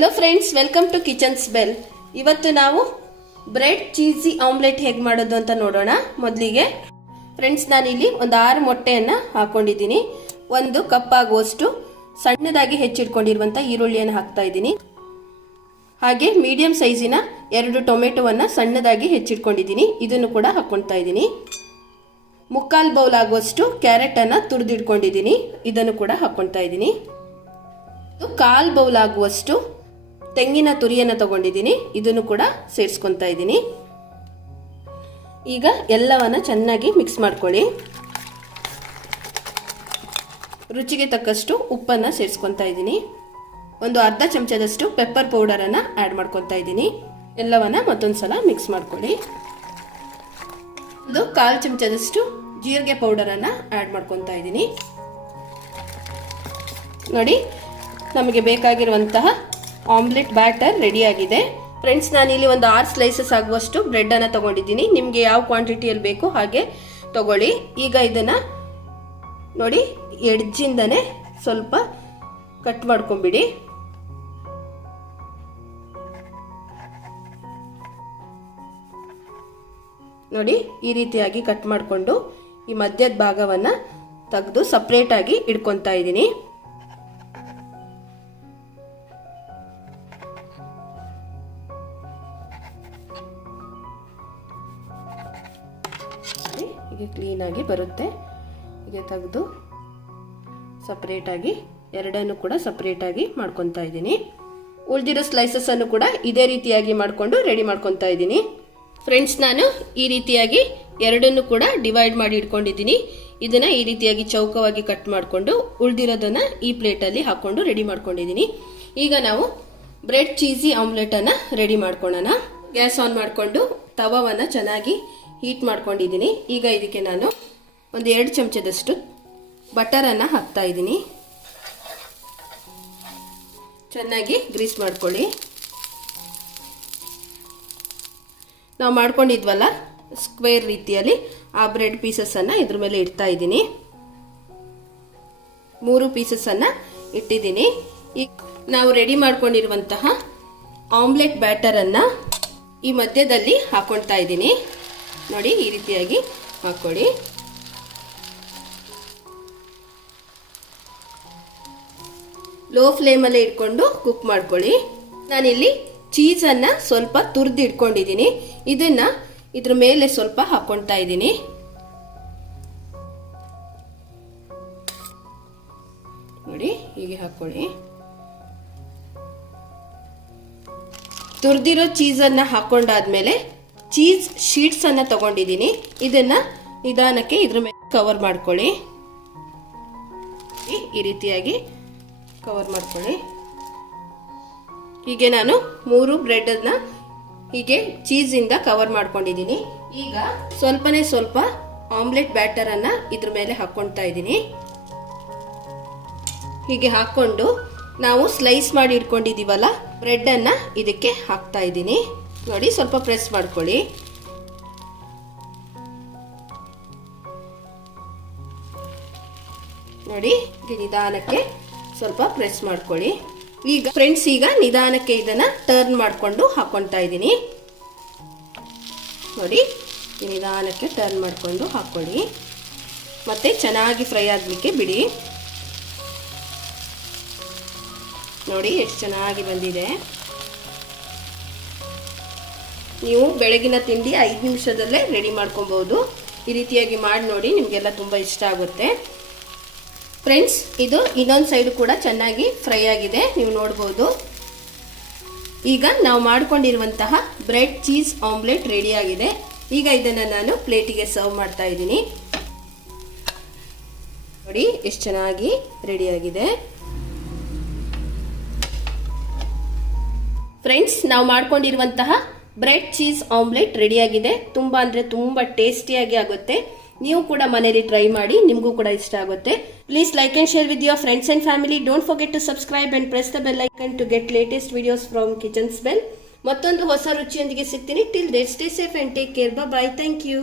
Hello friends, welcome to Kitchens Bell. ಇವತ್ತು ನಾವು bread cheesy omelette ಹೇಗೆ ಮಾಡೋದು ಅಂತ ನೋಡೋಣ. ಮೊದಲಿಗೆ ಫ್ರೆಂಡ್ಸ್, ನಾನಿಲ್ಲಿ ಒಂದು 6 ಮೊಟ್ಟೆಯನ್ನು ಹಾಕೊಂಡಿದ್ದೀನಿ. 1 ಕಪ್ ಆಗುವಷ್ಟು ಸಣ್ಣದಾಗಿ ಹೆಚ್ಚಿಟ್ಕೊಂಡಿರುವಂಥ ಈರುಳ್ಳಿಯನ್ನು ಹಾಕ್ತಾ ಇದ್ದೀನಿ. ಹಾಗೆ ಮೀಡಿಯಂ ಸೈಜಿನ 2 ಟೊಮೆಟೊವನ್ನು ಸಣ್ಣದಾಗಿ ಹೆಚ್ಚಿಟ್ಕೊಂಡಿದ್ದೀನಿ, ಇದನ್ನು ಕೂಡ ಹಾಕ್ಕೊಳ್ತಾ ಇದ್ದೀನಿ. 3/4 ಬೌಲ್ ಆಗುವಷ್ಟು ಕ್ಯಾರೆಟನ್ನು ತುರಿದಿಟ್ಕೊಂಡಿದ್ದೀನಿ, ಇದನ್ನು ಕೂಡ ಹಾಕ್ಕೊಳ್ತಾ ಇದ್ದೀನಿ. 1/4 ಬೌಲ್ ಆಗುವಷ್ಟು ತೆಂಗಿನ ತುರಿಯನ್ನು ತಗೊಂಡಿದ್ದೀನಿ, ಇದನ್ನು ಕೂಡ ಸೇರಿಸ್ಕೊತಾ ಇದ್ದೀನಿ. ಈಗ ಎಲ್ಲವನ್ನ ಚೆನ್ನಾಗಿ ಮಿಕ್ಸ್ ಮಾಡ್ಕೊಳ್ಳಿ. ರುಚಿಗೆ ತಕ್ಕಷ್ಟು ಉಪ್ಪನ್ನು ಸೇರಿಸ್ಕೊತಾ ಇದ್ದೀನಿ. ಒಂದು ಅರ್ಧ ಚಮಚದಷ್ಟು ಪೆಪ್ಪರ್ ಪೌಡರನ್ನು ಆ್ಯಡ್ ಮಾಡ್ಕೊತಾ ಇದ್ದೀನಿ. ಎಲ್ಲವನ್ನ ಮತ್ತೊಂದ್ಸಲ ಮಿಕ್ಸ್ ಮಾಡ್ಕೊಳ್ಳಿ. ಒಂದು 1/4 ಚಮಚದಷ್ಟು ಜೀರಿಗೆ ಪೌಡರನ್ನು ಆ್ಯಡ್ ಮಾಡ್ಕೊತಾ ಇದ್ದೀನಿ. ನೋಡಿ, ನಮಗೆ ಬೇಕಾಗಿರುವಂತಹ ಆಮ್ಲೆಟ್ ಬ್ಯಾಟರ್ ರೆಡಿ ಆಗಿದೆ. ಫ್ರೆಂಡ್ಸ್, ನಾನಿಲ್ಲಿ ಒಂದು 6 ಸ್ಲೈಸಸ್ ಆಗುವಷ್ಟು ಬ್ರೆಡ್ ಅನ್ನು ತಗೊಂಡಿದ್ದೀನಿ. ನಿಮಗೆ ಯಾವ ಕ್ವಾಂಟಿಟಿಯಲ್ಲಿ ಬೇಕು ಹಾಗೆ ತಗೊಳ್ಳಿ. ಈಗ ಇದನ್ನ ನೋಡಿ, ಎಡ್ಜಿಂದನೇ ಸ್ವಲ್ಪ ಕಟ್ ಮಾಡ್ಕೊಂಬಿಡಿ. ನೋಡಿ, ಈ ರೀತಿಯಾಗಿ ಕಟ್ ಮಾಡಿಕೊಂಡು ಈ ಮಧ್ಯದ ಭಾಗವನ್ನ ತೆಗೆದು ಸಪ್ರೇಟ್ ಆಗಿ ಇಟ್ಕೊತಾ ಇದ್ದೀನಿ. ಹೀಗೆ ಕ್ಲೀನ್ ಆಗಿ ಬರುತ್ತೆ. ಹೀಗೆ ತೆಗೆದು ಸಪ್ರೇಟ್ ಆಗಿ ಎರಡನ್ನು ಕೂಡ ಸಪ್ರೇಟ್ ಆಗಿ ಮಾಡ್ಕೊತಾ ಇದ್ದೀನಿ. ಉಳಿದಿರೋ ಸ್ಲೈಸಸ್ ಅನ್ನು ಕೂಡ ಇದೇ ರೀತಿಯಾಗಿ ಮಾಡಿಕೊಂಡು ರೆಡಿ ಮಾಡ್ಕೊತಾ ಇದ್ದೀನಿ. ಫ್ರೆಂಡ್ಸ್, ನಾನು ಈ ರೀತಿಯಾಗಿ ಎರಡನ್ನು ಕೂಡ ಡಿವೈಡ್ ಮಾಡಿ ಇಟ್ಕೊಂಡಿದ್ದೀನಿ. ಇದನ್ನ ಈ ರೀತಿಯಾಗಿ ಚೌಕವಾಗಿ ಕಟ್ ಮಾಡಿಕೊಂಡು ಉಳಿದಿರೋದನ್ನ ಈ ಪ್ಲೇಟಲ್ಲಿ ಹಾಕೊಂಡು ರೆಡಿ ಮಾಡ್ಕೊಂಡಿದ್ದೀನಿ. ಈಗ ನಾವು ಬ್ರೆಡ್ ಚೀಸಿ ಆಮ್ಲೆಟ್ ಅನ್ನ ರೆಡಿ ಮಾಡ್ಕೊಳ್ಳೋಣ. ಗ್ಯಾಸ್ ಆನ್ ಮಾಡಿಕೊಂಡು ತವವನ್ನು ಚೆನ್ನಾಗಿ ಹೀಟ್ ಮಾಡ್ಕೊಂಡಿದ್ದೀನಿ. ಈಗ ಇದಕ್ಕೆ ನಾನು ಒಂದು 2 ಚಮಚದಷ್ಟು ಬಟರನ್ನು ಹಾಕ್ತಾ ಇದ್ದೀನಿ. ಚೆನ್ನಾಗಿ ಗ್ರೀಸ್ ಮಾಡ್ಕೊಳ್ಳಿ. ನಾವು ಮಾಡ್ಕೊಂಡಿದ್ವಲ್ಲ ಸ್ಕ್ವೇರ್ ರೀತಿಯಲ್ಲಿ ಆ ಬ್ರೆಡ್ ಪೀಸಸ್ಸನ್ನು ಇದ್ರ ಮೇಲೆ ಇಡ್ತಾ ಇದ್ದೀನಿ. 3 ಪೀಸಸ್ಸನ್ನು ಇಟ್ಟಿದ್ದೀನಿ. ಈಗ ನಾವು ರೆಡಿ ಮಾಡ್ಕೊಂಡಿರುವಂತಹ ಆಮ್ಲೆಟ್ ಬ್ಯಾಟರನ್ನು ಈ ಮಧ್ಯದಲ್ಲಿ ಹಾಕೊಳ್ತಾ ಇದ್ದೀನಿ. ನೋಡಿ, ಈ ರೀತಿಯಾಗಿ ಹಾಕೊಳ್ಳಿ. ಲೋ ಫ್ಲೇಮಲ್ಲೇ ಇಟ್ಕೊಂಡು ಕುಕ್ ಮಾಡ್ಕೊಳ್ಳಿ. ನಾನಿಲ್ಲಿ ಚೀಸನ್ನು ಸ್ವಲ್ಪ ತುರಿದು ಇಟ್ಕೊಂಡಿದ್ದೀನಿ. ಇದನ್ನ ಇದ್ರ ಮೇಲೆ ಸ್ವಲ್ಪ ಹಾಕೊಳ್ತಾ ಇದ್ದೀನಿ. ನೋಡಿ, ಹೀಗೆ ಹಾಕೊಳ್ಳಿ. ತುರಿದಿರೋ ಚೀಸನ್ನು ಹಾಕೊಂಡಾದ್ಮೇಲೆ ಚೀಸ್ ಶೀಟ್ಸ್ ಅನ್ನ ತಗೊಂಡಿದ್ದೀನಿ. ಇದನ್ನ ನಿಧಾನಕ್ಕೆ ಇದ್ರ ಮೇಲೆ ಕವರ್ ಮಾಡ್ಕೊಳ್ಳಿ. ಈ ರೀತಿಯಾಗಿ ಕವರ್ ಮಾಡ್ಕೊಳ್ಳಿ. ಹೀಗೆ ನಾನು 3 ಬ್ರೆಡ್ ಅನ್ನ ಹೀಗೆ ಚೀಸ್ ಇಂದ ಕವರ್ ಮಾಡ್ಕೊಂಡಿದ್ದೀನಿ. ಈಗ ಸ್ವಲ್ಪನೇ ಸ್ವಲ್ಪ ಆಮ್ಲೆಟ್ ಬ್ಯಾಟರ್ ಅನ್ನ ಇದ್ರ ಮೇಲೆ ಹಾಕೊಳ್ತಾ ಇದ್ದೀನಿ. ಹೀಗೆ ಹಾಕೊಂಡು ನಾವು ಸ್ಲೈಸ್ ಮಾಡಿ ಇಟ್ಕೊಂಡಿದೀವಲ್ಲ ಬ್ರೆಡ್ ಅನ್ನ ಇದಕ್ಕೆ ಹಾಕ್ತಾ ಇದ್ದೀನಿ. ನೋಡಿ, ಸ್ವಲ್ಪ ಪ್ರೆಸ್ ಮಾಡ್ಕೊಳ್ಳಿ. ನೋಡಿ, ನಿಧಾನಕ್ಕೆ ಸ್ವಲ್ಪ ಪ್ರೆಸ್ ಮಾಡ್ಕೊಳ್ಳಿ. ಈಗ ಫ್ರೆಂಡ್ಸ್, ಈಗ ನಿಧಾನಕ್ಕೆ ಇದನ್ನ ಟರ್ನ್ ಮಾಡ್ಕೊಂಡು ಹಾಕೊಳ್ತಾ ಇದ್ದೀನಿ. ನೋಡಿ, ನಿಧಾನಕ್ಕೆ ಟರ್ನ್ ಮಾಡ್ಕೊಂಡು ಹಾಕೊಳ್ಳಿ. ಮತ್ತೆ ಚೆನ್ನಾಗಿ ಫ್ರೈ ಆಗ್ಲಿಕ್ಕೆ ಬಿಡಿ. ನೋಡಿ, ಎಷ್ಟು ಚೆನ್ನಾಗಿ ಬಂದಿದೆ. ನೀವು ಬೆಳಗಿನ ತಿಂಡಿ 5 ನಿಮಿಷದಲ್ಲೇ ರೆಡಿ ಮಾಡ್ಕೊಬಹುದು. ಈ ರೀತಿಯಾಗಿ ಮಾಡಿ ನೋಡಿ, ನಿಮಗೆಲ್ಲ ತುಂಬ ಇಷ್ಟ ಆಗುತ್ತೆ. ಫ್ರೆಂಡ್ಸ್, ಇದು ಇನ್ನೊಂದು ಸೈಡ್ ಕೂಡ ಚೆನ್ನಾಗಿ ಫ್ರೈ ಆಗಿದೆ, ನೀವು ನೋಡ್ಬೋದು. ಈಗ ನಾವು ಮಾಡ್ಕೊಂಡಿರುವಂತಹ ಬ್ರೆಡ್ ಚೀಸ್ ಆಮ್ಲೆಟ್ ರೆಡಿ ಆಗಿದೆ. ಈಗ ಇದನ್ನು ನಾನು ಪ್ಲೇಟಿಗೆ ಸರ್ವ್ ಮಾಡ್ತಾ ಇದ್ದೀನಿ. ನೋಡಿ, ಎಷ್ಟು ಚೆನ್ನಾಗಿ ರೆಡಿ ಆಗಿದೆ. ಫ್ರೆಂಡ್ಸ್, ನಾವು ಮಾಡ್ಕೊಂಡಿರುವಂತಹ ಬ್ರೆಡ್ ಚೀಸ್ ಆಮ್ಲೆಟ್ ರೆಡಿ ಆಗಿದೆ. ತುಂಬಾ ಅಂದ್ರೆ ತುಂಬಾ ಟೇಸ್ಟಿಯಾಗಿ ಆಗುತ್ತೆ. ನೀವು ಕೂಡ ಮನೆಯಲ್ಲಿ ಟ್ರೈ ಮಾಡಿ, ನಿಮಗೂ ಕೂಡ ಇಷ್ಟ ಆಗುತ್ತೆ. Please like and share with your friends and family. Don't forget to subscribe and press the bell icon to get latest videos from Kitchens Bell. ಮತ್ತೊಂದು ಹೊಸ ರುಚಿಯೊಂದಿಗೆ ಸಿಗ್ತೀನಿ. Till there stay safe and take care. Bye. Thank you.